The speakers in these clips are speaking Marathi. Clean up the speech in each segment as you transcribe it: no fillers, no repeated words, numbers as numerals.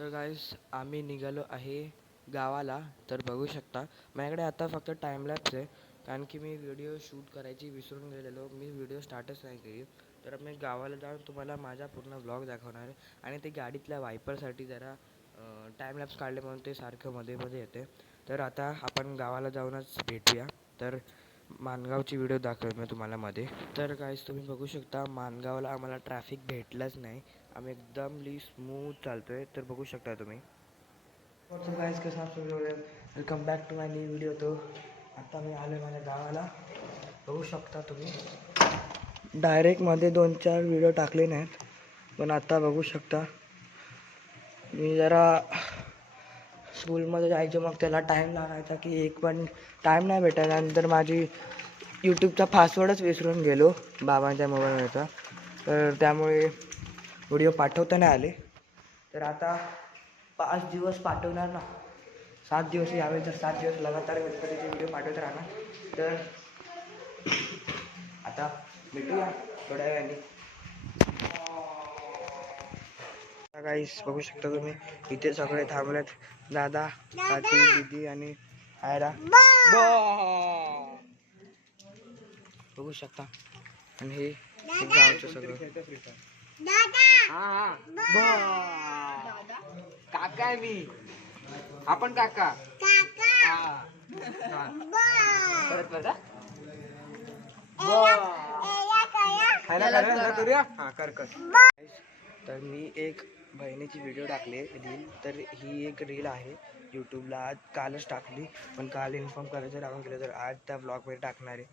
तर गाईस आम्ही निघालो आहे गावाला. तर बघू शकता माझ्याकडे आता फक्त टाईमलॅप्स आहे, कारण की मी व्हिडिओ शूट करायची विसरून गेलेलो. मी व्हिडिओ स्टार्टच नाही केली. तर मी गावाला जाऊन तुम्हाला माझा पूर्ण व्लॉग दाखवणार आहे. आणि ते गाडीतल्या वायपरसाठी जरा टाईमलॅप्स काढले म्हणून ते सारखं मध्ये मध्ये येते. तर आता आपण गावाला जाऊनच भेटूया. तर माणगावची व्हिडिओ दाखवेन मी तुम्हाला मध्ये. तर गाईस तुम्ही बघू शकता माणगावला आम्हाला ट्रॅफिक भेटलंच नाही. आम्ही एकदमली स्मूथ चालतोय. तर बघू शकता तुम्ही. व्हॉट्सअप गाईस, कसं असतो welcome back to my new video. तो आता मी आलो माझ्या गावाला. बघू शकता तुम्ही. डायरेक्टमध्ये 2-4 व्हिडिओ टाकले नाहीत, पण आता बघू शकता मी जरा स्कूलमध्ये जायचं, मग त्याला टाईम लागायचा की एक पण टाईम नाही भेटायला. नंतर माझी यूट्यूबचा पासवर्डच विसरून गेलो बाबांच्या मोबाईलवरचा. तर त्यामुळे व्हिडिओ पाठवता नाही आले. तर आता 5 दिवस पाठवणार ना, 7 दिवस यावे. तर 7 दिवस लगातार गणपतीचे व्हिडिओ पाठवत राहणार. तर आता भेटूया थोड्या वेळाने. गाईस बघू शकता तुम्ही, इथे सगळे थांबलेत. दादा, काकी, दीदी आणि आयरा. बघू शकता. आणि हे गावचं सगळं. काका आहे मी. आपण काका. परत बघा. तर मी एक बहिणीची व्हिडिओ टाकली रील. तर ही एक रील आहे यूट्यूबला. आज कालच टाकली, पण काल इन्फॉर्म करायचं राहून गेलं. तर आज त्या ब्लॉगमध्ये टाकणार आहे.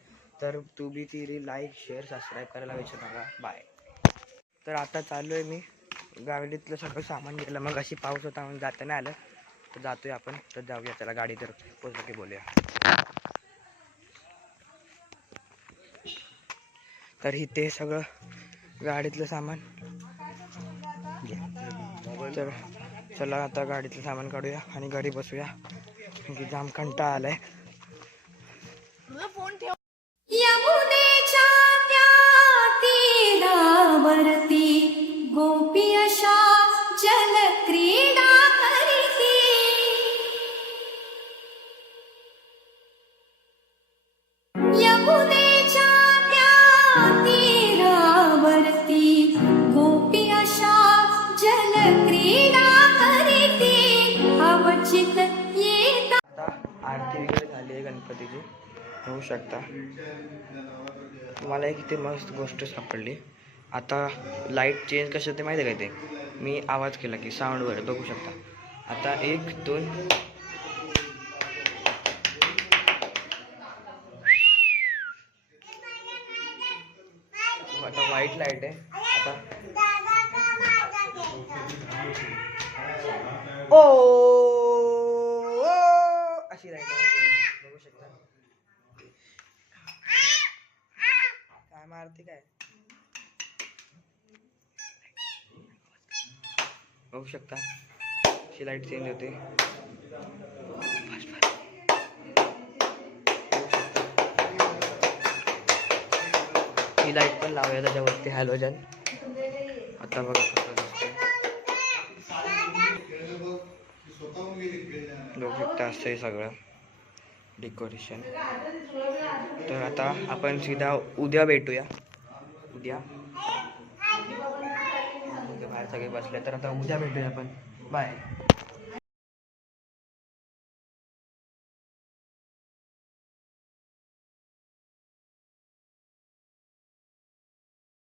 तर तुम्ही ती रील लाईक, शेअर, सबस्क्राईब करायला विसरू नका. बाय. तर आता चाललो आहे मी. गाडीतलं सगळं सामान गेलं, मग अशी पाऊस होता म्हणून जाता नाही आलं. तर जातोय आपण. तर जाऊया त्याला, गाडी तर पोचलं की बोलूया. तर इथे सगळं गाडीतलं सामान. तर चला आता गाडीतलं सामान काढूया आणि गाडी बसूया, की जाम कंटाळा आलाय. यमुनेच्या त्या तीरावरती गोपी अशा जलक्रीडा करीती. यमुनेच्या त्या तीरावरती गोपी अशा जलक्रीडा करीती. अवचित येता. आता आरती वगैरे झाली आहे गणपतीची, होऊ शकता. मला एक इथे मस्त गोष्ट सापडली. आता लाईट चेंज कसं ते माहिती आहे का? ते मी आवाज केला की साऊंडवर बघू शकता. आता 1 2 आता व्हाईट लाईट आहे. आता ओ अशी लाईट आहे, बघू शकता. काय मारते काय, बघू शकता. अशी लाईट चेंज होते. ही लाईट पण लावूया त्याच्यावरती हॅलोजन. आता बघा कसं दिसतंय, बघू शकता. असं आहे सगळं डेकोरेशन. तर आता आपण सीधा उद्या भेटूया. उद्या बाहेर सगळे बसले, तर आता उद्या भेटूया आपण. बाय.